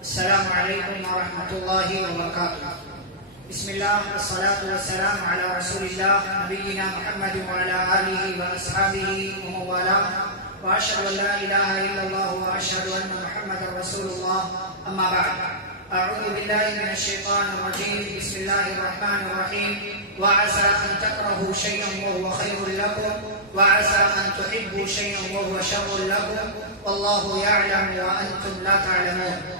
السلام علیکم ورحمۃ اللہ وبرکاتہ. بسم اللہ والصلاة والسلام علی رسول اللہ نبینا محمد وعلی آلہ واصحابہ ومن والاه واشهد ان لا الہ الا اللہ واشهد ان محمد رسول اللہ. اما بعد، اعوذ باللہ من الشیطان الرجیم. بسم اللہ الرحمن الرحیم. وعسى ان تكرهوا شيئا وهو خير لكم وعسى ان تحبوا شيئا وهو شر لكم والله يعلم وانتم لا تعلمون.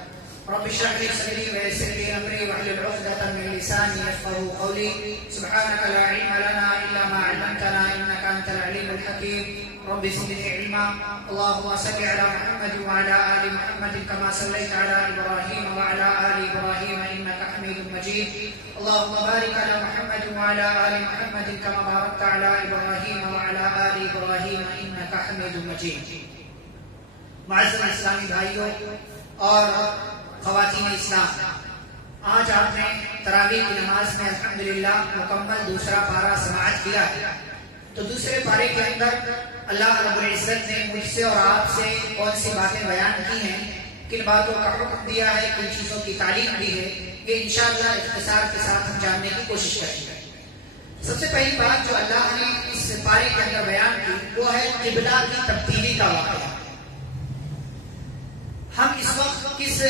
رب اشرح لي صدري ويسر لي امري واحلل عقدة من لساني يفقهوا قولي. سبحانك لا علم لنا الا ما علمتنا انك انت العليم الحكيم. رب زدني علما. اللهم صل على محمد وعلى ال محمد كما صليت على ابراهيم وعلى ال ابراهيم انك حميد مجيد. اللهم بارك على محمد وعلى ال محمد كما باركت على ابراهيم وعلى ال ابراهيم انك حميد مجيد. معزز اسلامی بھائیوں اور خواتین اسلام، آج آپ نے تراویح کی نماز میں الحمدللہ مکمل دوسرا پارہ سماعت کیا ہے. تو دوسرے پارے کے اندر اللہ رب العزت نے مجھ سے اور آپ سے کون سی باتیں بیان کی ہیں، کن باتوں کا حکم دیا ہے، کن چیزوں کی تعلیم دی ہے، یہ انشاءاللہ اختصار کے ساتھ ہم جاننے کی کوشش کریں گے. سب سے پہلی بات جو اللہ نے اس پارے کے اندر بیان کی وہ ہے قبلہ کی تبدیلی کا واقعہ. ہم اس وقت کس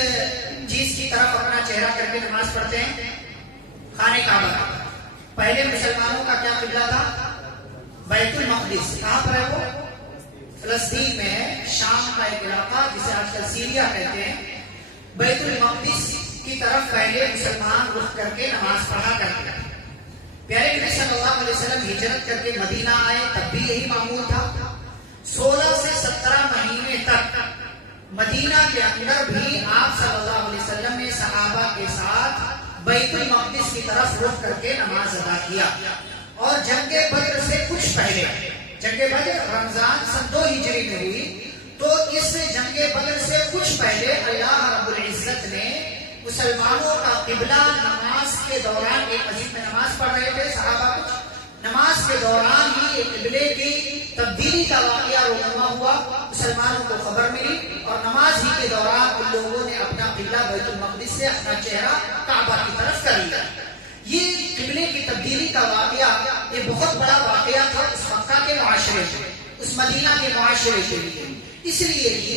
چیز کی طرف اپنا چہرہ کر کے نماز پڑھتے ہیں؟ خانہ کعبہ. پہلے مسلمانوں کا کیا قبلہ تھا؟ بیت المقدس. کہاں پر ہے وہ؟ فلسطین میں ہے، شام کا ایک علاقہ جسے آج کل سیریا کہتے ہیں. بیت المقدس کی طرف پہلے مسلمان رخ کر کے نماز پڑھا کرتے ہیں. پیارے نبی صلی اللہ علیہ وسلم ہجرت کر کے مدینہ آئے تب بھی یہی معمول تھا. 16 سے 17 مہینے تک مدینہ کے اندر بھی آپ صلی اللہ علیہ وسلم نے صحابہ کے ساتھ بیت المقدس کی طرف رخ کر کے نماز ادا کیا. اور جنگ بدر سے کچھ پہلے، جنگ بدر رمضان سن 2 ہجری میں ہوئی، تو اس جنگ بدر سے کچھ پہلے اللہ رب العزت نے مسلمانوں کا قبلہ نماز کے دوران، ایک مسجد میں نماز پڑھ رہے تھے صحابہ، کچھ نماز کے دوران ہی قبلے کی تبدیلی کا واقعہ رونما ہوا. مسلمانوں کو خبر ملی اور نماز ہی کے دوران ان لوگوں نے اپنا قبلہ بیت المقدس سے اپنا چہرہ کعبہ کی طرف کر لیا. یہ قبلے کی تبدیلی کا واقعہ یہ بہت بڑا واقعہ تھا اس مکہ کے معاشرے میں، اس مدینہ کے معاشرے کے لیے. اس لیے کہ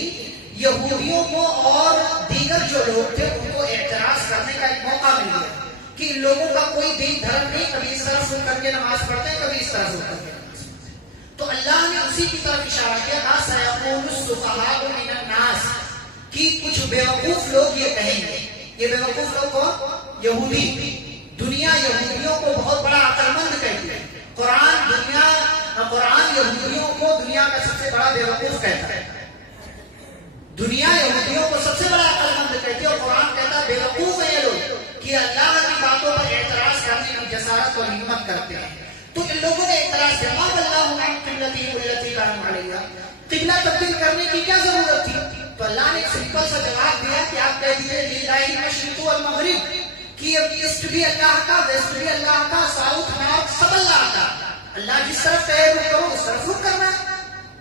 یہودیوں کو اور دیگر جو لوگ تھے ان کو اعتراض کرنے کا ایک موقع مل گیا کہ ان لوگوں کا کوئی دین دھرم نہیں، کبھی اس طرف رخ کر کے نماز پڑھتے ہیں، کبھی اس طرف رخ کر کے نماز پڑھتے ہیں. تو اللہ نے اسی کی طرف اشارہ کیا، سَيَقُولُ السُّفَهَاءُ مِنَ النَّاسِ، کہ کچھ بیوقوف لوگ یہ کہیں گے. یہ بیوقوف لوگ کون؟ یہودی. دنیا یہودیوں کو بہت بڑا عقل مند کہتی ہے. قرآن یہودیوں کو دنیا کا سب سے بڑا بیوقوف کہتا ہے. دنیا یہودیوں کو سب سے بڑا عقل مند کہتی ہے اور قرآن کہتا ہے بیوقوف ہیں یہ لوگ کہ اللہ کی باتوں پر اعتراض کرنے کی جسارت اور ہمت کرتے ہیں. تو ان لوگوں نے اعتراض کیا، مَا وَلَّاهُمْ عَنْ قِبْلَتِهِمُ الَّتِي كَانُوا عَلَيْهَا، قبلہ تبدیل کرنے کی کیا ضرورت تھی؟ تو اللہ نے ایک سمپل سا جواب دیا کہ آپ کہہ دیجیے لِلَّهِ الْمَشْرِقُ وَالْمَغْرِبُ، کہ اب ایسٹ بھی اللہ کا، ویسٹ بھی اللہ کا، ساؤتھ نارتھ سب اللہ کا. اللہ جس طرف کہے رخ کرو اس طرف رخ کرنا.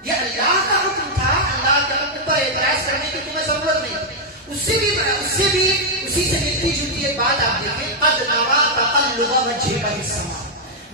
یہ اللہ کا حکم تھا، اللہ کے حکم پر اعتراض کرنے کی تمہیں ضرورت نہیں. اسی سے ملتی جلتی ایک بات آپ دیکھیں، قد نرى تقلب وجهك في السماء.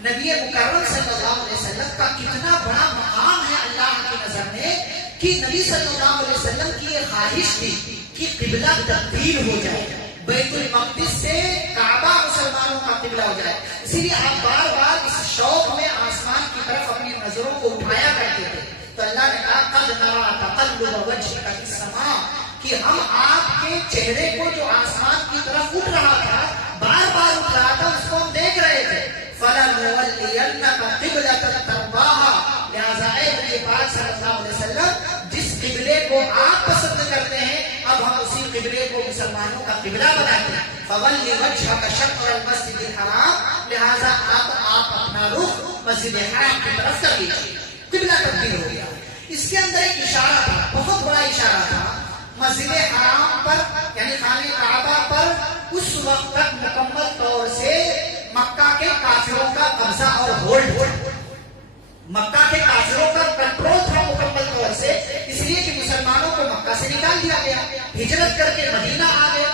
نبی مکرم صلی اللہ علیہ وسلم کا کتنا بڑا مقام ہے اللہ کی نظر میں کہ نبی صلی اللہ علیہ وسلم کی یہ خواہش تھی کہ قبلہ تبدیل ہو جائے، بیت المقدس سے کعبہ مسلمانوں کا قبلہ ہو جائے. اسی لیے آپ بار بار اس شوق میں آسمان کی طرف اپنی نظروں کو اٹھایا کرتے تھے. تو اللہ نے کہا قد نرى تقلب وجهك في السماء، کہ ہم آپ کے چہرے کو جو آسمان کی طرف اٹھ رہا تھا، بار بار اٹھ رہا تھا، اس کو ہم دیکھ رہے تھے. فَلَنُوَلِّيَنَّكَ قِبْلَةً تَرْضَاهَا، لہذا اے نبی پاک صلی اللہ علیہ وسلم جس قبلے کو آپ پسند کرتے ہیں اب ہم اسی قبلے کو مسلمانوں کا قبلہ بناتے ہیں. فَوَلِّ وَجْهَكَ شَطْرَ الْمَسْجِدِ الْحَرَامِ، لہذا آپ اپنا رخ مسجد حرام کی طرف کر لیجیے. قبلہ تبدیل ہو گیا. اس کے اندر ایک اشارہ تھا، بہت بڑا اشارہ تھا. مسجد حرام پر یعنی خانہ کعبہ پر اس وقت تک مکمل طور سے مکہ کے کافروں کا قبضہ اور ہولڈ تھا. مکہ کے کافروں کا کنٹرول تھا مکمل طور سے، اس لیے کہ مسلمانوں کو مکہ سے نکال دیا گیا، ہجرت کر کے مدینہ آ گیا.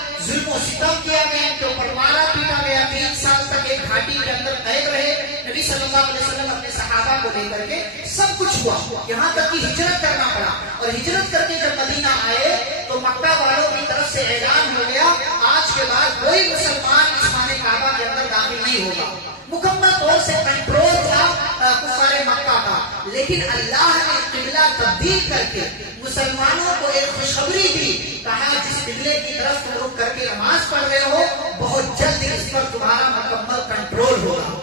اللہ علیہ وسلم اپنے صحابہ کو لے کر کے سب کچھ ہوا، یہاں تک کہ ہجرت کرنا پڑا، اور ہجرت کر کے جب مدینہ آئے تو مکہ والوں کی طرف سے اعلان ہو گیا آج کے بعد کوئی مسلمان اس خانہ کعبہ کے اندر داخل نہیں ہوگا۔ مکمل طور سے کنٹرول تھا کفار مکہ کا، لیکن اللہ نے قبلہ تبدیل کر کے مسلمانوں کو ایک خوشخبری دی، کہا جس قبلے کی طرف تم رخ کر کے نماز پڑھ رہے ہو بہت جلد اس پر تمہارا مکمل کنٹرول ہوگا۔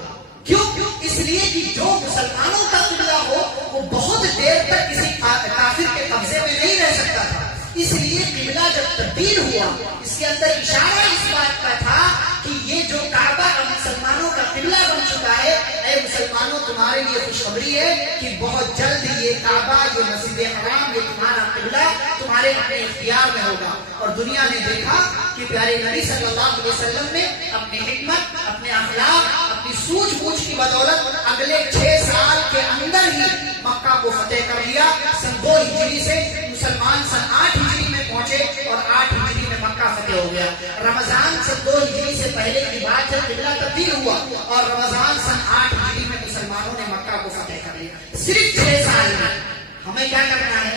کیوں؟ اس لیے کہ جو مسلمانوں کا قبلہ ہو وہ بہت دیر تک کسی کافر کے قبضے میں نہیں رہ سکتا تھا، اس لیے قبلہ جب تبدیل ہوا اس کے اندر اشارہ اس بات کا تھا کہ یہ جو کعبہ مسلمانوں کا قبلہ بن چکا ہے، اے مسلمانوں تمہارے لیے خوشخبری ہے کہ بہت جلد یہ کعبہ، یہ مسجد حرام، یہ تمہارا قبلہ تمہارے اپنے اختیار میں ہوگا۔ اور دنیا نے دیکھا کہ پیارے نبی صلی اللہ علیہ وسلم نے اپنی حکمت، اپنے اخلاق، اپنی سوجھ بوجھ کی بدولت اگلے 6 سال کے اندر ہی مکہ کو فتح کر لیا۔ سن 2 ہجری سے مسلمان سن 8 ہجری میں پہنچے اور 8 ہجری میں مکہ فتح ہو گیا۔ رمضان سن 2 ہجری سے پہلے کی بات جب قبلہ تبدیل ہوا اور رمضان سن 8 ہجری میں مسلمانوں نے مکہ کو فتح کر لیا۔ صرف 6 سال میں ہمیں کیا کرنا ہے؟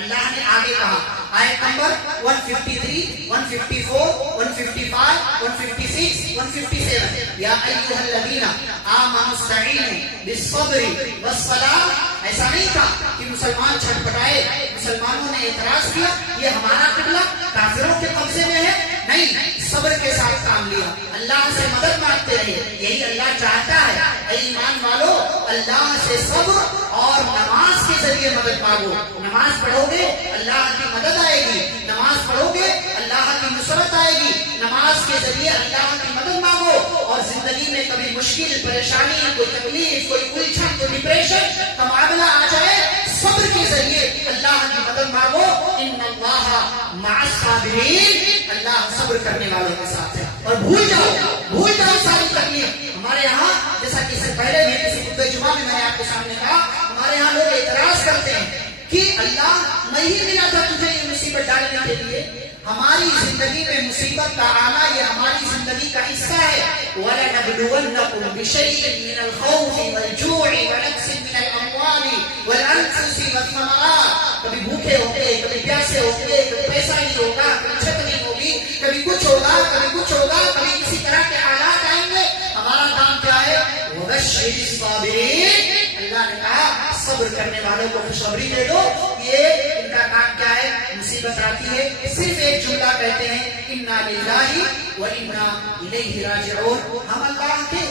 اللہ نے آگے کہا، آیت نمبر 153، 154، 155، 156، 157، یا ایھا الذین آمنوا استعینوا بالصبر والصلاۃ۔ ایسا نہیں تھا کہ مسلمان چھٹپٹائے، مسلمانوں نے اعتراض کیا یہ ہمارا قبلہ کافروں کے قبضے میں ہے، نہیں، صبر کے ساتھ کام لیا، اللہ سے مدد مانگتے رہے، یہی اللہ چاہتا ہے۔ اے ایمان والو، اللہ سے صبر اور نماز کے ذریعے مدد مانگو۔ نماز پڑھو گے اللہ کی مدد آئے گی، نماز پڑھو گے اللہ کی نصرت آئے گی، نماز کے ذریعے اللہ کی مدد مانگو۔ اور زندگی میں کبھی مشکل، پریشانی، کوئی تکلیف، کوئی الجھن، کوئی ڈپریشن کا معاملہ آ جائے، صبر کے ذریعے اللہ کی مدد مانگو۔ ان اللہ مع الصابرین، اللہ صبر کرنے والوں کے ساتھ ہے۔ اور بھول جاؤ ساری تکلیف۔ ہمارے یہاں جیسا کہ اس سے پہلے بھی کسی خطبہ جمعہ میں نے آپ کے سامنے کہا، ہمارے یہاں لوگ اعتراض کرتے ہیں کہ اللہ میں ہی ملا تھا تجھے یہ مصیبت ڈالنے کے لیے۔ ہماری زندگی میں مصیبت کا آنا یہ ہماری زندگی کا حصہ ہے۔ وَلَنَبْلُوَنَّكُمْ بِشَيْءٍ مِّنَ الْخَوْفِ وَالْجُوعِ وَنَقْصٍ مِّنَ الْأَمْوَالِ وَالْأَنفُسِ وَالثَّمَرَاتِ۔ کبھی بھوکے ہوں گے، کبھی پیاسے ہوں گے، کبھی پیسہ نہیں ہوگا، کبھی چھت نہیں ہوگی، کبھی کچھ ہوگا، کبھی کچھ ہوگا، کبھی کسی طرح کے حالات آئیں گے۔ ہمارا کام کیا ہے؟ وَبَشِّرِ الصَّابِرِينَ۔ اللہ نے کہا صبر کرنے والوں کو خوشخبری دے دو، یہ ان کا کام کیا ہے؟ مصیبت آتی ہے صرف ایک جملہ کہتے ہیں، اِنَّا لِلَّهِ وَإِنَّا إِلَيْهِ رَاجِعُونَ۔ ہم اللہ کے،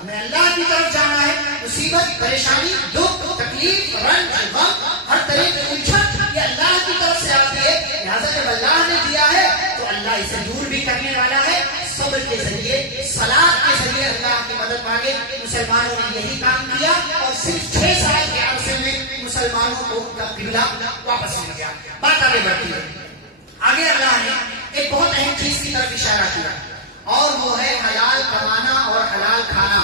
ہمیں اللہ کی طرف جانا ہے۔ مصیبت، پریشانی، دکھ، تکلیف، رنج، غم، ہر طرح کی الجھن یہ اللہ کی طرف سے آتی ہے، لہٰذا جب اللہ نے دیا ہے تو اللہ اسے دور بھی کرنے والا ہے۔ صبر کے ذریعے، صلاۃ کے ذریعے اللہ کی مدد مانگے۔ مسلمانوں نے یہی کام کیا اور صرف 6 سال کے عرصے میں مسلمانوں کو ان کا قبلہ واپس مل گیا۔ بات آگے بڑھتی ہے، آگے اللہ نے ایک بہت اہم چیز کی طرف اشارہ کیا اور وہ ہے حلال کمانا اور حلال کھانا۔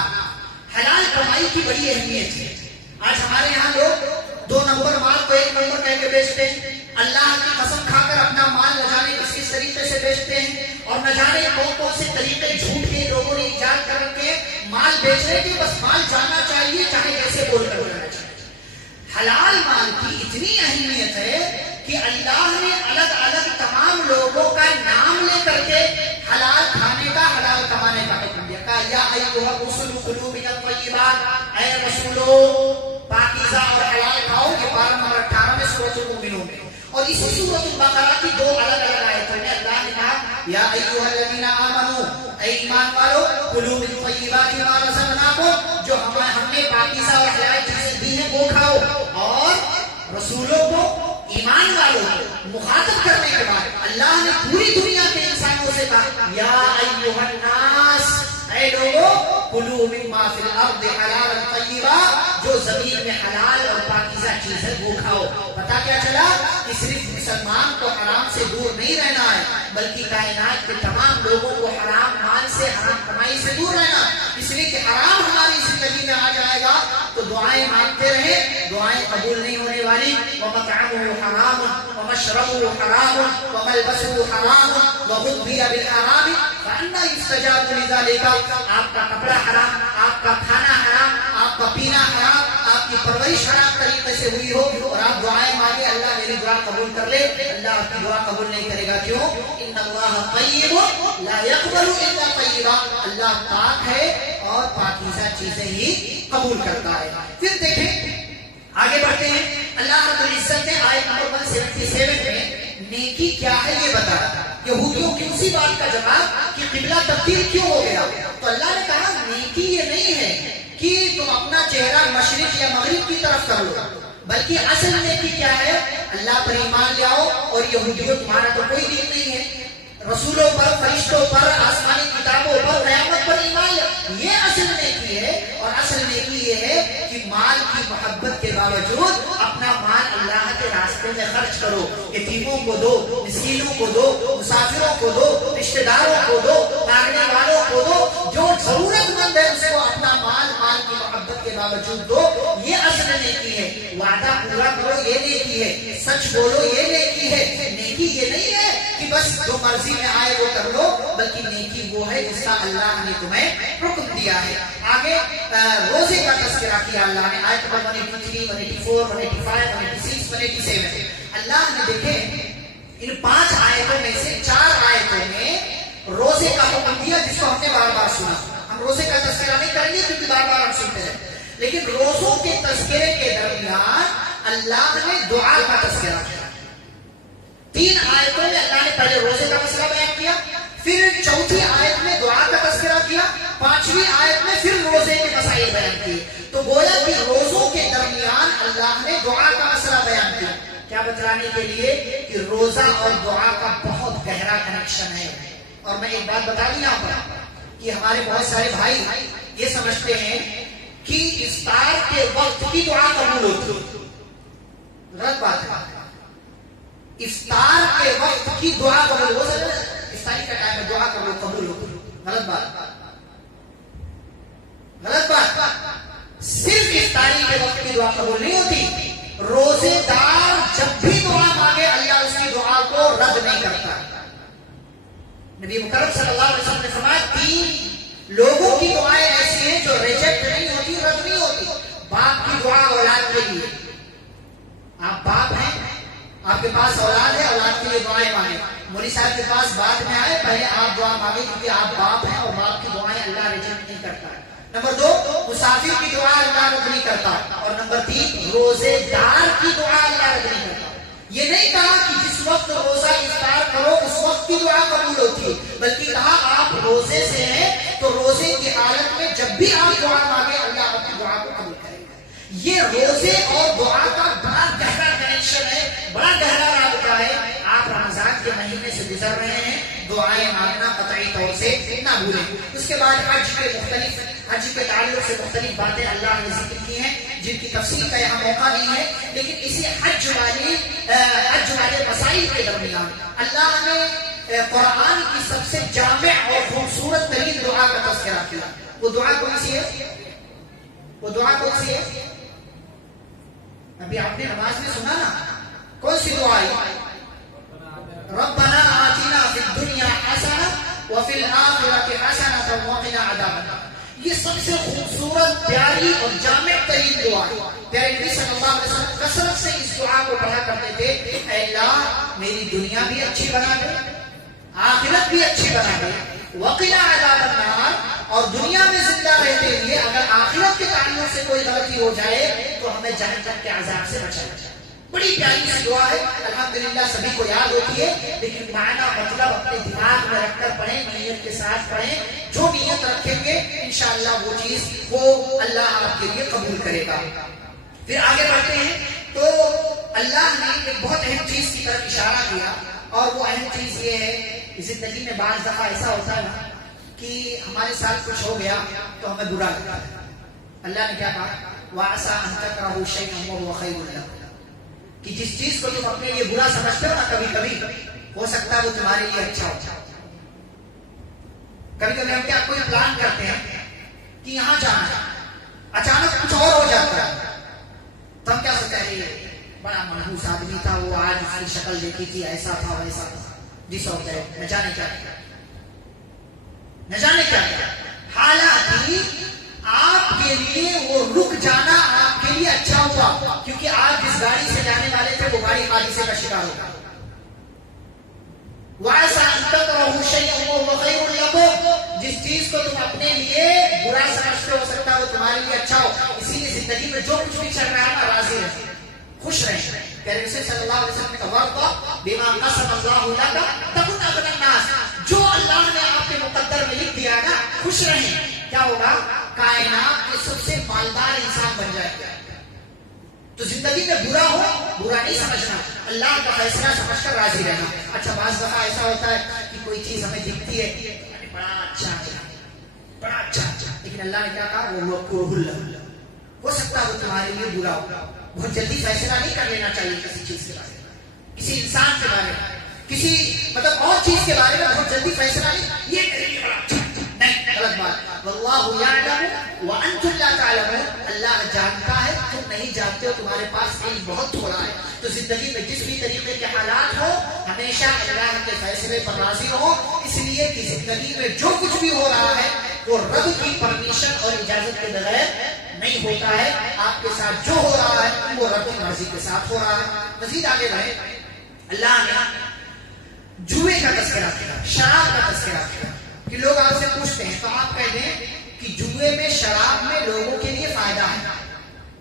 حلال کمائی کی بڑی اہمیت ہے۔ آج ہمارے یہاں لوگ 2 نمبر مال کو 1 نمبر کہہ کے بیچتے ہیں، اللہ کی قسم کھا کر اپنا مال نہ جانے کس طریقے سے بیچتے ہیں، اور نہ جانے کون سے طریقے جھوٹ کے لوگوں نے ایجاد کر رکھے مال بیچنے کے، بس مال جانا چاہیے چاہے کیسے بول کر جانا چاہیے۔ حلال مال کی اتنی اہمیت ہے کہ اللہ نے الگ الگ تمام لوگوں کا نام لے کر کے حلال کھانے کا، حلال کمانے کا حکم دیا۔ کہا یا ایھا الرسل کلوا من الطیبات، اے رسولو پاکیزہ اور حلال کھاؤ۔ یہ پارہ نمبر 18 میں سورۃ المؤمنون میں، اور اسی سورۃ البقرہ کی 2 الگ الگ آیتوں میں اللہ نے کہا یا ایھا الذین آمنوا، اے ایمان والو، کلوا من طیبات ما رزقناکم، جو ہم نے پاکیزہ اور حلال چیزیں دی ہیں وہ کھاؤ۔ اور رسولوں کو، ایمان والوں کو مخاطب کرنے کے بعد اللہ نے پوری دنیا کے انسانوں سے کہا یا ایھا الناس، اے لوگوں، کلوا مما فی الارض حلالا طیبا، جو زمین میں حلال اور پاکیزہ چیز ہے وہ کھاؤ۔ پتہ کیا چلا کہ صرف مسلمان کو حرام سے دور نہیں رہنا ہے، بلکہ کائنات کے تمام لوگوں کو حرام مال سے، حرام کمائی سے دور رہنا، اس لیے کہ حرام ہماری زندگی میں آ جائے گا تو دعائیں مانگتے رہے، دعائیں قبول نہیں ہونے والی۔ وَمَطْعَمُهُ حَرَامٌ وَمَشْرَبُهُ حَرَامٌ وَمَلْبَسُهُ حَرَامٌ وَغُذِّيَ بِالْحَرَامِ فَأَنَّىٰ يُسْتَجَابُ لِذَٰلِكَ۔ آپ کا کپڑا حرام، آپ کا کھانا حرام، آپ آپ کا پینا حرام، آپ کی پرورش حرام طریقے سے ہوئی ہو اور آپ دعائیں مانگے اللہ میری دعا قبول کر لے، اللہ آپ کی دعا قبول نہیں کرے گا. کیوں؟ ان اللہ طیب لا يقبل الا طیبا، اللہ پاک ہے اور پاکیزہ چیزیں ہی قبول کرتا ہے. پھر دیکھیں آگے بڑھتے ہیں. اللہ رب العزت نے آیت نمبر 177 میں نیکی کیا ہے یہ بتایا. یہودیوں کی اسی بات کا جواب کہ قبلہ تبدیل کیوں ہو گیا، تو اللہ نے کہا نیکی یہ نہیں ہے کہ تم اپنا چہرہ مشرق یا مغرب کی طرف کر لو، بلکہ اصل نیکی کیا ہے؟ اللہ پر ایمان لے آؤ. اور یہودیوں تمہارا تو کوئی دین نہیں ہے، رسولوں پر، فرشتوں پر، آسمانی کتابوں پر، قیامت پر ایمان لے، یہ اصل نیکی ہے. اور اصل نیکی یہ ہے کہ مال کی محبت کے باوجود اپنا مال اللہ کے راستے میں خرچ کرو، یتیموں کو دو، مسکینوں کو دو، مسافروں کو دو، رشتہ داروں کو دو، مانگنے والوں کو دو، جو ضرورت مند ہے اس کو اپنا مال کی محبت کے باوجود دو. یہ اصل نیکی ہے. وعدہ پورا کرو یہ نیکی ہے، سچ بولو یہ نیکی ہے. نیکی یہ نہیں ہے کہ بس جو مرضی میں آئے وہ کر لو، بلکہ نیکی وہ ہے جس کا اللہ نے تمہیں حکم دیا ہے. آگے روزے کا تذکرہ کیا اللہ نے آیت نمبر 183 184 185 186 187. اللہ نے دیکھے ان 5 آیتوں میں سے 4 آیتوں میں روزے کا حکم دیا جس کو ہم نے بار بار سنا. ہم روزے کا تذکرہ نہیں کریں گے کیونکہ بار بار ہم سنتے ہیں، لیکن روزوں کے تذکرے کے درمیان اللہ نے دعا کا تذکرہ کیا. 3 آیتوں میں اللہ نے پہلے روزے کا مسئلہ بیان کیا، پھر 4تھی آیت میں دعا کا تذکرہ کیا، 5ویں آیت میں پھر روزے کے مسائل بیان کیے. تو گویا کہ روزوں کے درمیان اللہ نے دعا کا مسئلہ بیان کیا. کیا بتلانے کے لیے کہ روزہ اور دعا کا بہت گہرا کنیکشن ہے. اور میں ایک بات بتا دوں یہاں پر کہ ہمارے بہت سارے بھائی یہ سمجھتے ہیں کہ افطار کے وقت کی دعا قبول ہوتی ہے. غلط بات ہے. افطار کے وقت کی دعا قبول ہو سکتا ہے، افطاری کا ٹائم میں دعا قبول ہو. غلط بات. صرف افطاری کے وقت کی دعا قبول نہیں ہوتی. روزے دار جب بھی دعا مانگے اللہ اس کی دعا کو رد نہیں کرتا. نبی مکرم صلی اللہ علیہ وسلم نے فرمایا 3 لوگوں کی دعائیں ایسی ہیں جو ریجیکٹ نہیں ہوتی، رد نہیں ہوتی. باپ کی دعا اولاد کے لیے. آپ باپ ہیں، آپ کے پاس اولاد ہے، اولاد کے لیے دعائیں مانگے. مولوی صاحب کے پاس بعد میں آئے، پہلے آپ دعا مانگے کیونکہ آپ باپ ہیں اور باپ کی دعائیں اللہ ریجیکٹ نہیں کرتا. نمبر 2 مسافر کی دعا اللہ رد نہیں کرتا. اور نمبر 3 روزے دار کی دعا اللہ رد نہیں کرتا. یہ نہیں کہا کہ جس وقت روزہ افطار کرو اس وقت کی دعا قبول ہوتی ہے، بلکہ کہا آپ روزے سے ہیں تو روزے کی حالت میں جب بھی آپ دعا مانگے اللہ آپ کی دعا کو قبول کرے گا. یہ روزے اور دعا کا بڑا گہرا کنیکشن ہے، بڑا گہرا رابطہ ہے. آپ رمضان کے مہینے سے گزر رہے ہیں، دعائیں مانگنا قطعی طور سے نہ بھولیں. اس کے بعد حج کے تعلق سے مختلف باتیں اللہ نے ذکر کی ہیں جن کی تفصیل کا یہاں موقع نہیں ہے، لیکن اسی حج والے مسائل کے درمیان اللہ نے قرآن کی سب سے جامع اور خوبصورت ترین دعا کا تذکرہ کیا. وہ دعا کون سی ہے؟ ابھی آپ نے نماز میں سنا نا، کون سی دعا ہے؟ ربنا آتنا فی الدنیا حسنہ وفی الآخرۃ حسنہ وقنا عذاب النار. یہ سب سے خوبصورت، پیاری اور جامع ترین دعا ہے. پیارے نبی صلی اللہ علیہ وسلم کثرت سے اس دعا کو پڑھا کرتے تھے. اے اللہ میری دنیا بھی اچھی بنا دے، آخرت بھی اچھی بنا دے، وقنا عذاب النار. اور دنیا میں زندہ رہتے ہوئے اگر آخرت کے تعلق سے کوئی غلطی ہو جائے تو ہمیں جہنم کے عذاب سے بچانا. بڑی پیاری سی دعا ہے، الحمدللہ سبھی کو یاد ہوتی ہے، لیکن معنی مطلب اپنے دماغ میں رکھ کر پڑھیں، نیت کے ساتھ پڑھیں. جو نیت رکھیں گے انشاءاللہ وہ چیز وہ اللہ آپ کے لیے قبول کرے گا. پھر آگے بڑھتے ہیں تو اللہ نے ایک بہت اہم چیز کی طرف اشارہ کیا، اور وہ اہم چیز یہ ہے کہ زندگی میں بعض دفعہ ایسا ہوتا ہے کہ ہمارے ساتھ کچھ ہو گیا تو ہمیں برا لگتا ہے. اللہ نے کیا کہا؟ وَعَسَىٰ أَن تَكْرَهُوا شَيْئًا وَهُوَ خَيْرٌ لَكُمْ. کہ جس چیز کو تم اپنے لیے برا سمجھتے ہو نا، کبھی کبھی ہو سکتا ہے وہ تمہارے لیے اچھا ہو. کبھی کبھی ہم کیا کوئی پلان کرتے ہیں کہ یہاں جانا ہے، اچانک کچھ اور ہو جاتا ہے تو ہم کیا سوچتے ہیں بڑا منحوس آدمی تھا وہ، آج اس کی شکل دیکھی تھی، ایسا تھا ویسا تھا، جس وقت ہے نہ جانے کیا حالانکہ آپ کے لیے وہ رک وَعَسَىٰ أَن تَكْرَهُوا شَيْئًا وَهُوَ خَيْرٌ لَكُمْ، جس چیز کو تم اپنے لیے برا سمجھتے ہو سکتا ہے وہ تمہارے لیے اچھا ہو. اسی لیے زندگی میں جو کچھ بھی چل رہا ہے نا راضی رہیں، خوش رہیں. پیارے رسول صلی اللہ علیہ وسلم نے کہا وَرْضَ بِمَا قَسَمَ اللَّهُ لَكَ تَكُنْ أَغْنَى النَّاسِ، جو اللہ نے آپ کے مقدر میں لکھ دیا نا خوش رہیں. کیا ہوگا؟ کائنات کے سب سے مالدار انسان بن جائے گا. تو زندگی میں برا ہو برا نہیں سمجھنا، اللہ کا فیصلہ سمجھ کر راضی رہنا. اچھا بعض دفعہ ایسا ہوتا ہے کہ کوئی چیز ہمیں دکھتی ہے بڑا اچھا، لیکن اللہ نے کیا کہا وہ ہو سکتا ہے وہ تمہارے لیے برا ہو. بہت جلدی فیصلہ نہیں کر لینا چاہیے کسی چیز کے بارے میں، کسی انسان کے بارے میں، کسی مطلب اور چیز کے بارے میں بہت جلدی فیصلہ نہیں، یہ میرے لیے بڑا اچھا نہیں، غلط بات. واللہ یعلم وانتم لا تعلمون، اللہ جانتا ہے تم نہیں جانتے ہو، تمہارے پاس علم بہت تھوڑا ہے. تو زندگی میں جس بھی طریقے کے حالات ہو ہمیشہ اللہ کے فیصلے پر راضی رہو، اس لیے کہ زندگی میں جو کچھ بھی ہو رہا ہے وہ رب کی پرمیشن اور اجازت کے بغیر نہیں ہوتا ہے. آپ کے ساتھ جو ہو رہا ہے وہ رب کی مرضی کے ساتھ ہو رہا ہے. مزید آگے بڑھے، اللہ نے جوئے کا تذکرہ کیا، شراب کا تذکرہ کیا کہ لوگ آپ سے پوچھتے ہیں تو آپ کہہ دیں کہ جوئے میں شراب میں لوگوں کے لیے فائدہ ہے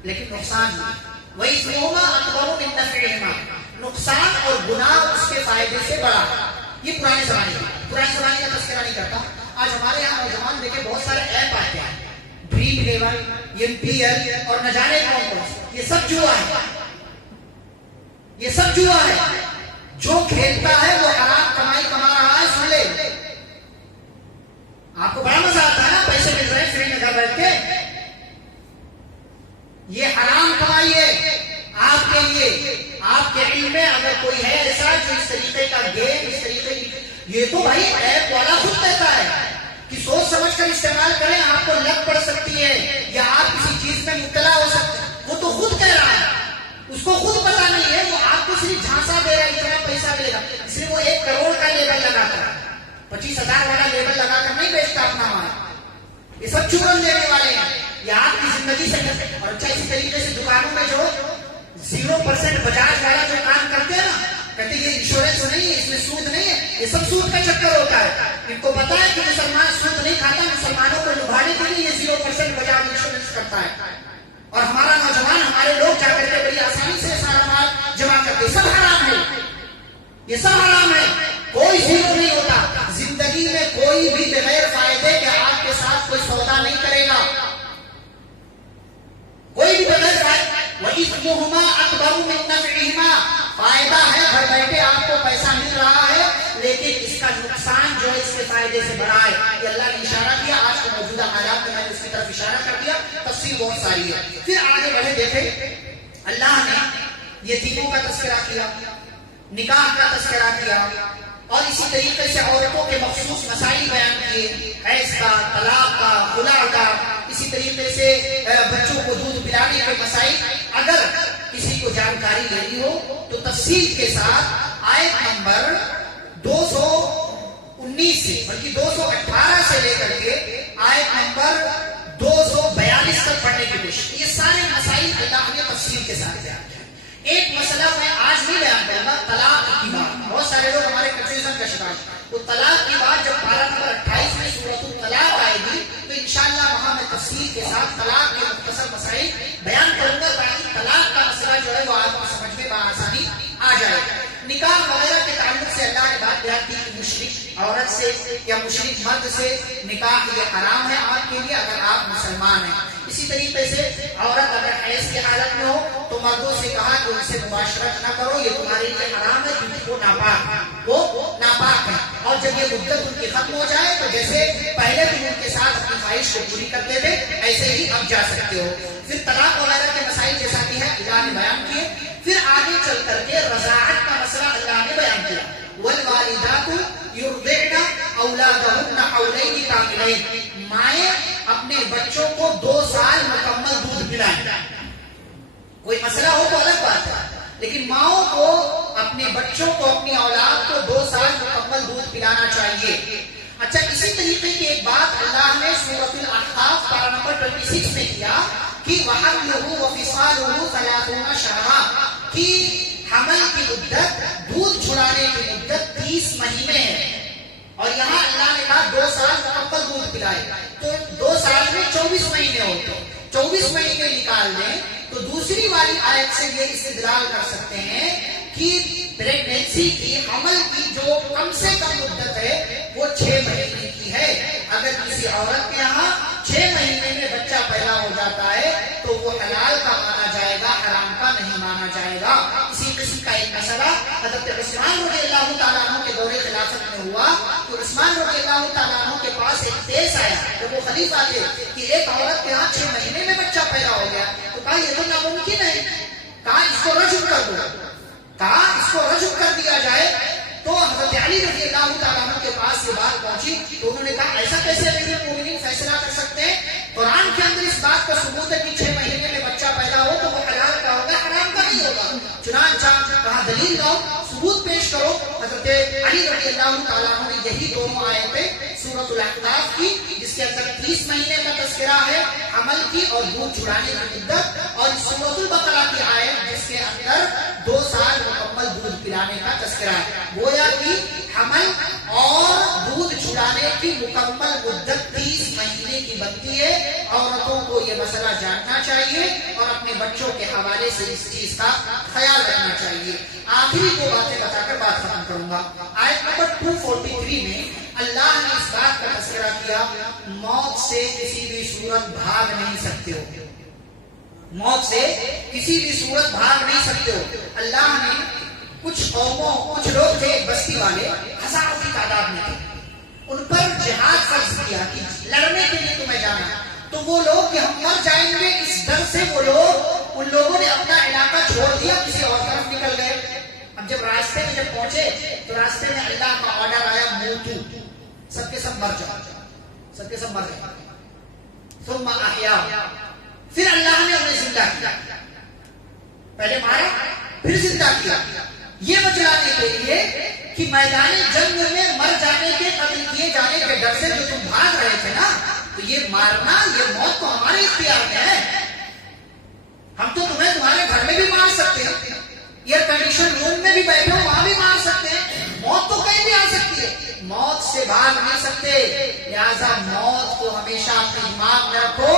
لیکن نقصان نہیں. وَإِثْمُهُمَا أَكْبَرُ مِن نَفْعِهِمَا، نقصان اور گناہ اس کے فائدے سے بڑا. یہ پرانے زمانے کا تذکرہ نہیں کرتا. آج ہمارے یہاں نوجوان دیکھیں بہت سارے ایپ آتے ہیں، ڈریم 11، MPL اور نہ جانے کون کون، یہ سب جوا ہے. یہ سب جوا ہے. جو کھیلتا ہے وہ حرام کمائی کما رہا ہے. سن لے، آپ کو بڑا مزہ آتا ہے نا، پیسے مل رہے ہیں فری میں گھر بیٹھ کے. یہ حرام کمائی ہے آپ کے لیے. آپ کے علم میں اگر کوئی ہے ایسا جو اس طریقے کا گیم، اس طریقے کی، یہ تو بھائی ایپ والا خود کہتا ہے کہ سوچ سمجھ کر استعمال کریں، آپ کو لت پڑ سکتی ہے یا آپ کسی چیز میں مبتلا ہو سکتے ہیں. وہ تو خود کہہ رہا ہے، اس کو خود پتا نہیں ہے. وہ آپ کو صرف جھانسا دے رہا ہے اتنا پیسہ ملے گا، اس لیے وہ 1 کروڑ کا لیبل لگاتا ہے، 25,000 والا لیبل لگا کر نہیں بیچتا اپنا مال. یہ سب چورن دینے والے ہیں. یہ آپ کی زندگی سے اور اچھا اسی طریقے سے دکانوں میں جو 0% بجاج والا جو کام کرتے ہیں نا، کہتے ہیں یہ انشورنس نہیں ہے، اس میں سود نہیں ہے. یہ سب سود کا چکر ہوتا ہے. ان کو پتا ہے کہ مسلمان سود نہیں کھاتا، مسلمانوں کو لبھانے کے لیے یہ 0% بجاج انشورنس کرتا ہے. اور ہمارا نوجوان، ہمارے لوگ جا کر کے بڑی آسانی سے سارا مال جمع کرتے. سب حرام ہے، یہ سب حرام ہے. کوئی زیرو نہیں ہوتا زندگی میں. کوئی بھی بغیر فائدے کے آپ کے ساتھ کوئی سودا نہیں کرے گا، کوئی بھی بغیر فائدے. وَإِثْمُهُمَا أَكْبَرُ مِن نَفْعِهِمَا، فائدہ ہے گھر بیٹھے آپ کو پیسہ مل رہا ہے لیکن اس کا نقصان جو ہے اس کے فائدے سے بڑا ہے. یہ اللہ نے اشارہ کیا. آج کے موجودہ حالات میں نے اس کی طرف اشارہ کر دیا. تفصیل بہت ساری ہے. پھر آگے بڑھے دیکھیں اللہ نے یتیموں کا تذکرہ کیا، نکاح کا تذکرہ کیا، اور اسی طریقے سے عورتوں کے مخصوص مسائل بیان کیے، حیض کا، طلاق کا، خلا کا. اسی طریقے سے بچوں کو دودھ پلانے کے مسائل. اگر کسی کو جانکاری لینی ہو تو تفصیل کے ساتھ آیت نمبر 219 سے بلکہ 218 سے لے کر کے آیت نمبر 242 تک پڑھنے کی کوشش. یہ سارے مسائل اللہ نے تفصیل کے ساتھ بیان کیا. ایک مسئلہ میں آج نہیں بیان کروں گا، طلاق کی بات. بہت سارے لوگ ہمارے کنفیوژن کا شکار. وہ طلاق کی بات جب پارہ نمبر 28 میں سورۃ الطلاق آئے گی تو انشاءاللہ وہاں میں تفصیل کے ساتھ طلاق کے مختصر مسائل بیان کروں گا تاکہ طلاق کا مسئلہ جو ہے وہ آپ کو سمجھ میں بآسانی آ جائے. نکاح وغیرہ کے تعلق سے اللہ نے بات بیان کی کہ مشرک عورت سے یا مشرک مرد سے نکاح یہ حرام ہے آپ کے لیے اگر آپ مسلمان ہیں. اسی طریقے سے عورت اگر حیض کی حالت میں ہو تو مردوں سے کہا کہ ان سے مباشرت نہ کرو، یہ تمہارے لیے حرام ہے کیونکہ وہ ناپاک ہے. اور جب یہ مدت ان کی ختم ہو جائے تو جیسے پہلے تم ان کے ساتھ اپنی خواہش کو پوری کرتے تھے ایسے ہی اب جا سکتے ہو. پھر طلاق وغیرہ کے مسائل جیسا کہ ہے اللہ نے بیان کیے. پھر آگے چل کر کے رضاعت کا مسئلہ اللہ نے بیان کیا. والوالدات یرضعن اولادهن حولین کاملین، مائیں اپنے بچوں کو 2 سال مکمل دودھ پلائیں. کوئی مسئلہ ہو تو الگ بات ہے، لیکن ماؤں کو اپنے بچوں کو، اپنی اولاد کو 2 سال مکمل دودھ پلانا چاہیے. اچھا اسی طریقے کی ایک بات اللہ نے سورۃ الاحقاف پارہ نمبر 26 میں کیا کہ وَحَمْلُهُ وَفِصَالُهُ 30 شهرًا، کہ حمل کی مدت، دودھ چھڑانے کی مدت 30 مہینے ہے، اور یہاں اللہ نے کہا 2 سال مکمل دودھ پلائے، تو 2 سال میں 24 مہینے ہوتے ہیں، 24 مہینے نکال دیں تو دوسری والی آیت سے یہ استدلال کر سکتے ہیں کہ پریگنینسی کی، حمل کی جو کم سے کم مدت ہے وہ 6 مہینے کی ہے۔ اگر کسی عورت کے یہاں 6 مہینے میں بچہ پیدا ہو جاتا ہے تو وہ حلال کا مانا جائے گا، حرام کا نہیں مانا جائے گا۔ اسی قسم کا ایک مسئلہ حضرت عثمان رضی اللہ تعالیٰ عنہ کے دور خلافت میں ہوا کہ عثمان رضی اللہ تعالیٰ عنہ کے پاس ایک کیس آیا جب وہ خلیفہ تھے کہ ایک عورت کے یہاں 6 مہینے میں بچہ پیدا ہو گیا، تو کہا یہ تو ناممکن ہے، کہا اس کو رجم کر دو، کہا اس کو رجم کر دیا جائے۔ تو حضرت علی رضی اللہ تعالیٰ عنہ کے پاس یہ بات پہنچی تو انہوں نے کہا ایسا کیسے امیر المومنین فیصلہ کر سکتے ہیں؟ قرآن کے اندر اس بات کا ثبوت ہے کہ 6 مہینے میں بچہ پیدا ہو تو وہ حلال کا ہوگا، حرام کا نہیں ہوگا۔ چنانچہ کہا دلیل لاؤ، ثبوت پیش کرو۔ حضرت علی رضی اللہ تعالیٰ عنہ نے یہی دونوں آیتیں سورۃ الاحقاف کی، جس کے اندر 30 مہینے کا تذکرہ ہے حمل کی اور دودھ چھڑانے کی مدت، اور سورۃ البقرہ کی آیت جس کے اندر 2 سال مکمل دودھ پلانے کا تذکرہ ہے۔ گویا کہ حمل اور دودھ چھڑانے کی مکمل مدت 30 مہینے کی بنتی ہے۔ عورتوں کو یہ مسئلہ جاننا چاہیے اور اپنے بچوں کے حوالے سے اس چیز کا خیال رکھنا چاہیے۔ آخری 2 باتیں بتا کر بات ختم کروں گا۔ آیت نمبر 243 میں اللہ نے اس بات کا تذکرہ کیا، موت سے کسی بھی صورت بھاگ نہیں سکتے ہو، موت سے کسی بھی صورت بھاگ نہیں سکتے ہو۔ اللہ نے کچھ قوموں، کچھ لوگ تھے بستی والے، ہزاروں کی تعداد میں تھے، ان پر جہاد فرض کیا کہ لڑنے کے لیے تمہیں جانا، تو وہ لوگ کہ ہم مر جائیں گے اس ڈر سے وہ لوگ، ان لوگوں نے اپنا علاقہ چھوڑ دیا، کسی اور طرف نکل گئے۔ اب جب راستے میں جب پہنچے تو راستے میں اللہ کا آرڈر آیا، موتو، سب کے سب مر جاؤ، سب کے سب مر جاؤ۔ ثم احیا، پھر اللہ نے انہیں زندہ کیا، پہلے مارا پھر زندہ کیا، یہ بچلانے کے لیے کہ میدان جنگ میں مر جانے کے، قتل کیے جانے کے ڈر سے جو تم بھاگ رہے تھے نا، تو یہ مارنا، یہ موت تو ہمارے اختیار میں ہے، ہم تو تمہیں تمہارے گھر میں بھی مار سکتے ہیں، ایئر کنڈیشن روم میں بھی بیٹھے ہو وہاں بھی مار سکتے ہیں، موت تو کہیں بھی آ سکتی ہے، موت سے بھاگ نہیں سکتے۔ لہذا موت کو ہمیشہ اپنے دماغ میں رکھو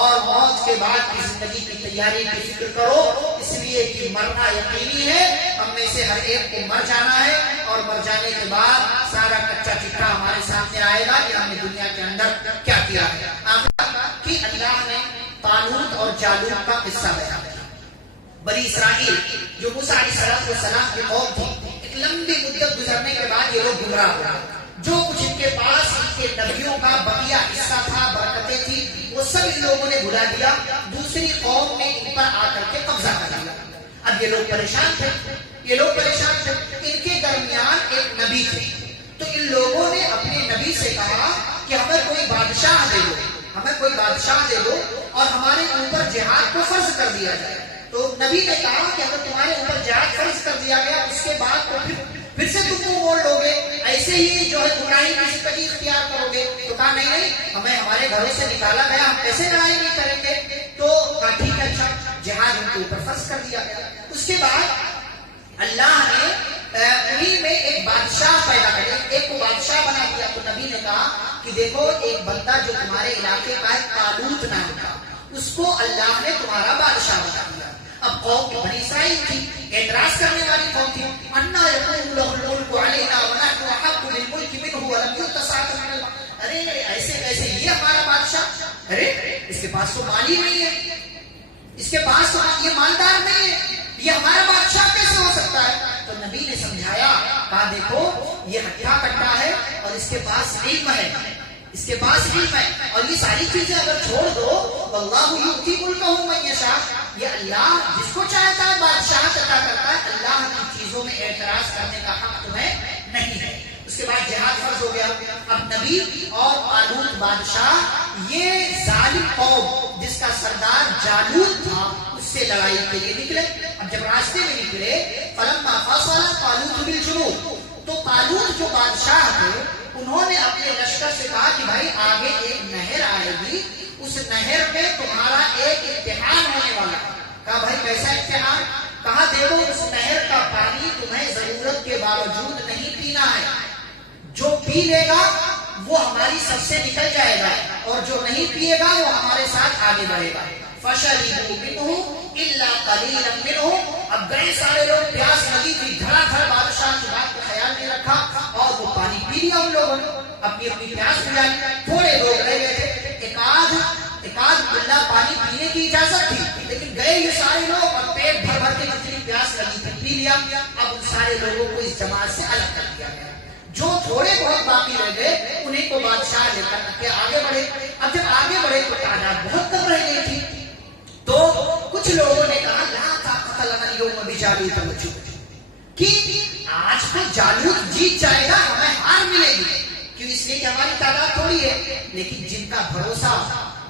اور موت کے بعد کی زندگی کی تیاری کی فکر کرو، اس لیے کہ مرنا یقینی ہے، ہم میں سے ہر ایک کو مر جانا ہے، اور مر جانے کے بعد سارا کچا چٹھا ہمارے سامنے آئے گا کہ ہم نے دنیا کے اندر کیا کیا ہے۔ کہ اللہ نے طالوت اور جالوت کا قصہ بیان کیا۔ بنی اسرائیل جو موسیٰ علیہ السلام کی قوم تھی، ایک لمبی مدت گزرنے کے بعد یہ لوگ گمراہ ہو گئے، جو کچھ ان کے پاس ان کے نبیوں کا بقیہ حصہ تھا، برکتیں تھی، وہ سب ان لوگوں نے بھلا دیا، دوسری قوم نے ان پر آ کر کے قبضہ کر لیا۔ اب یہ لوگ پریشان تھے، یہ لوگ پریشان تھے، ان کے درمیان ایک نبی تھے، تو ان لوگوں نے اپنے نبی سے کہا کہ ہمیں کوئی بادشاہ دے دو، ہمیں کوئی بادشاہ دے دو اور ہمارے اوپر جہاد کو فرض کر دیا جائے۔ تو نبی نے کہا کہ اگر تمہارے اوپر جہاد فرض کر دیا گیا اس کے بعد تو پھر سے تم کو موڑ لو گے، ایسے ہی جو ہے گمراہی کی زندگی اختیار کرو گے۔ تو کہا نہیں نہیں، ہمیں ہمارے گھروں سے نکالا گیا، ہم کیسے لڑائی نہیں کریں گے؟ تو کہا ٹھیک ہے، اچھا، جہاد ان کے اوپر فرض کر دیا گیا۔ اس کے بعد اللہ نے انہیں میں ایک بادشاہ پیدا کرے، ایک کو بادشاہ بنا دیا۔ تو نبی نے کہا کہ دیکھو ایک بندہ جو تمہارے علاقے کا ہے، طالوت نام کا، اس کو اللہ نے تمہارا بادشاہ بنا دیا۔ اب قوم بنی اسرائیل تھی، اعتراض کرنے والی قوم تھی، انا یکون له الملک علینا ونحن احق بالملک منه ولم یؤت سعۃ من المال۔ ارے ایسے کیسے یہ ہمارا بادشاہ، ارے اس کے پاس تو مال ہی نہیں ہے، اس کے پاس تو یہ مالدار نہیں ہے، یہ ہمارا بادشاہ کیسے ہو سکتا ہے؟ تو نبی نے سمجھایا، کہا دیکھو یہ ہٹھا کٹا ہے اور اس کے پاس علم ہے، اس کے پاس علم ہے، اور یہ ساری چیزیں اگر چھوڑ دو، واللہ یؤتی ملکہ من یشاء، یہ اللہ جس کو چاہتا ہے بادشاہت عطا کرتا ہے، اللہ کی چیزوں میں اعتراض کرنے کا حق تمہیں نہیں ہے۔ اس کے بعد جہاد فرض ہو گیا۔ اب نبی اور طالوت بادشاہ یہ ظالم قوم جس کا سردار جالوت تھا اس سے لڑائی کے لیے نکلے۔ اب جب راستے میں نکلے، فلما فصل طالوت بالجنود، تو طالوت جو بادشاہ تھے انہوں نے اپنے لشکر سے کہا کہ بھائی آگے ایک نہر آئے گی، اس نہر میں تمہارا ایک امتحان ہونے والا ہے۔ کہا بھائی کیسا امتحان؟ کہا دیکھو اس نہر کا پانی تمہیں ضرورت کے باوجود نہیں پینا ہے، جو پی لے گا وہ ہماری سب سے نکل جائے گا، اور جو نہیں پیے گا وہ ہمارے ساتھ آگے بڑھے گا۔ فَشَرِبُوا مِنْهُ إِلَّا قَلِيلًا مِنْهُ، اب گئے سارے لوگ، پیاس لگی تھی، دھڑا دھڑ بادشاہ کی بات کا خیال نہیں رکھا اور وہ پانی پی لیا ان لوگوں نے، اپنی اپنی پیاس بجھائی۔ تھوڑے لوگ رہ گئے تھے، ایک آدھ بلّا پانی پینے کی اجازت تھی، لیکن گئے یہ سارے لوگ اور پیٹ بھر بھر کے جتنی پیاس لگی تھی پی لیا۔ اب ان سارے لوگوں کو اس جماعت سے الگ کر دیا گیا، جو تھوڑے بہت باقی رہ گئے انہیں کو بادشاہ لے کر کے آگے بڑھے۔ اب جب آگے بڑھے تو تعداد بہت کم رہ گئی تھی، تو کچھ لوگوں نے کہا لا طاقت لنا اليوم بجالوت وجنودہ، کہ آج تو جالوت جیت جائے گا، ہمیں ہار ملے گی، کیوں؟ اس لیے کہ ہماری تعداد تھوڑی ہے، لیکن جن کا بھروسہ،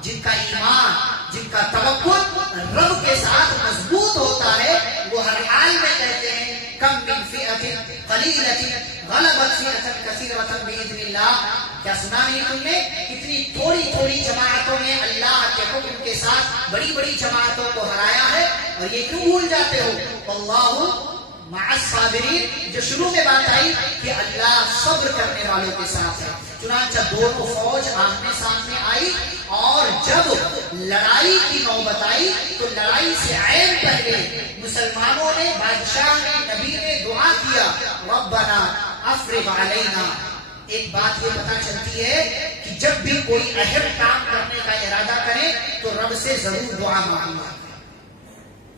جن کا ایمان، جن کا توکل رب کے ساتھ مضبوط ہوتا ہے، وہ ہر حال میں کہتے ہیں کم من فئۃ قلیلۃ غلبت فئۃ کثیرۃ باذن اللہ۔ کیا سنا نہیں تم نے؟ کتنی تھوڑی تھوڑی جماعتوں نے اللہ کے حکم کے ساتھ بڑی بڑی جماعتوں کو ہرایا ہے، اور یہ کیوں بھول جاتے ہو؟ اللہ مع الصابرین، جو شروع میں بات آئی کہ اللہ صبر کرنے والوں کے ساتھ ہے۔ چنانچہ دونوں فوج آمنے سامنے آئی، اور جب لڑائی کی نوبت آئی تو لڑائی سے عین پہلے مسلمانوں نے، بادشاہ نے، نبی نے دعا کیا ربنا افرغ علینا۔ ایک بات یہ پتہ چلتی ہے کہ جب بھی کوئی اہم کام کرنے کا ارادہ کرے تو رب سے ضرور دعا مانگنا،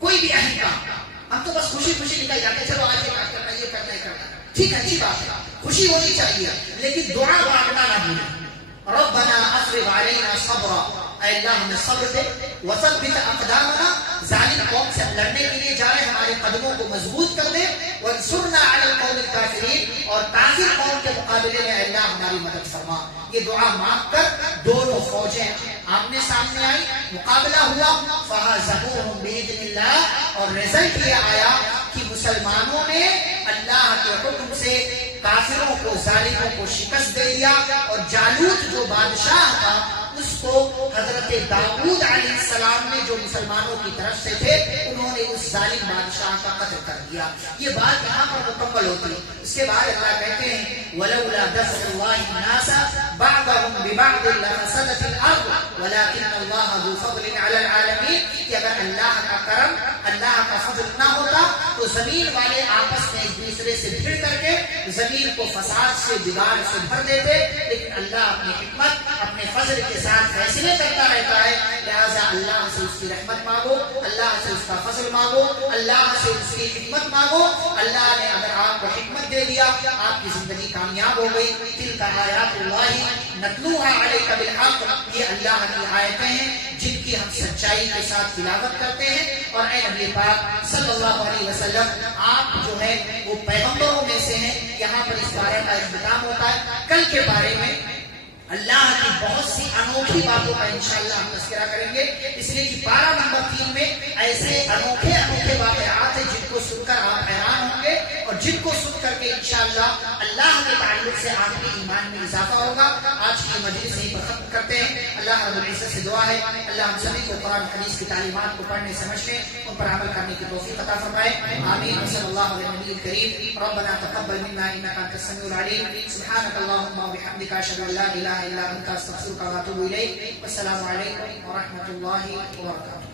کوئی بھی اہم کام۔ ہم تو بس خوشی خوشی نکل جاتے، چلو آج یہ کام کرنا، یہ کرنا ہے کرنا، ٹھیک ہے، اچھی بات ہے، خوشی ہونی چاہیے، لیکن دعا مانگنا نہ بھولیں۔ ربنا افرغ علینا صبرا، اے اللہ ہمیں صبر دے، وثبت اقدامنا، ظالم قوم سے لڑنے کے لیے جا رہے ہمارے قدموں کو مضبوط کر دے، وانصرنا علی القوم الکافرین، اور کافر قوم کے مقابلے میں اے اللہ ہماری مدد فرما۔ یہ دعا مانگ کر دونوں فوجیں آمنے سامنے آئی، مقابلہ ہوا، فہزموہم باذن اللہ، اور رزلٹ یہ آیا کہ مسلمانوں نے اللہ کے حکم سے کافروں کو، ظالموں کو شکست دے دیا، اور جالوت جو بادشاہ تھا اس کو حضرت داؤد علیہ السلام نے، جو مسلمانوں کی طرف سے تھے، انہوں نے اس ظالم بادشاہ کا قتل کر دیا۔ یہ بات یہاں پر مکمل ہوتی ہے۔ اس کے بعد اللہ کہتے ہیں وَلَوْلَا دَفْعُ اللَّهِ النَّاسَ بَعْضَهُمْ بِبَعْضٍ لَفَسَدَتِ الْأَرْضُ وَلَكِنَّ اللَّهَ ذُو فَضْلٍ عَلَى الْعَالَمِينَ، کہ اگر اللہ کا کرم، اللہ کا فضل نہ ہوتا تو زمین والے آپس میں ایک دوسرے سے بھیڑ کر کے زمین کو فساد سے، بگاڑ سے بھر دیتے، لیکن اللہ اپنی حکمت، اپنے فضل کے ساتھ فیصلے کرتا رہتا ہے، لہذا اللہ سے اس کی رحمت مانگو، اللہ سے اس کا فضل مانگو، اللہ سے اس کی حکمت مانگو۔ اللہ نے اگر آپ کو حکمت دے دیا، آپ کی زندگی کامیاب ہو گئی۔ تلک آیات اللہ نتلوها علیک بالحق، یہ اللہ کی آیتیں ہیں جن کی ہم سچائی کے ساتھ تلاوت کرتے ہیں۔ اور اے نبی پاک صلی اللہ علیہ وسلم، آپ جو ہے وہ پیغمبروں میں سے ہیں۔ یہاں پر اس بارے کا اختتام ہوتا ہے۔ کل کے بارے میں اللہ کی بہت سی انوکھی باتوں کا انشاءاللہ ہم تذکرہ کریں گے، اس لیے کہ پارہ نمبر 3 میں ایسے انوکھے واقعات ہیں جن کو سن کر آپ حیران ہوں گے، اور جن کو سن کر کے انشاءاللہ اللہ کے تعلق سے آپ کے ایمان میں اضافہ ہوگا۔ آج کی مجلس یہیں پر ختم کرتے ہیں۔ اللہ رب العزت سے دعا ہے اللہ ہم سبھی کو قرآن حدیث کی تعلیمات کو پڑھنے، سمجھنے، ان پر عمل کرنے کی توفیق عطا فرمائے۔ آمین۔ صلی اللہ علیہ نبی الکریم۔ ربنا تقبل منا انک انت السمیع العلیم۔ سبحانک اللہم وبحمدک، اشہد ان لا الہ الا انت، استغفرک واتوب الیک۔ والسلام علیکم ورحمۃ اللہ وبرکاتہ۔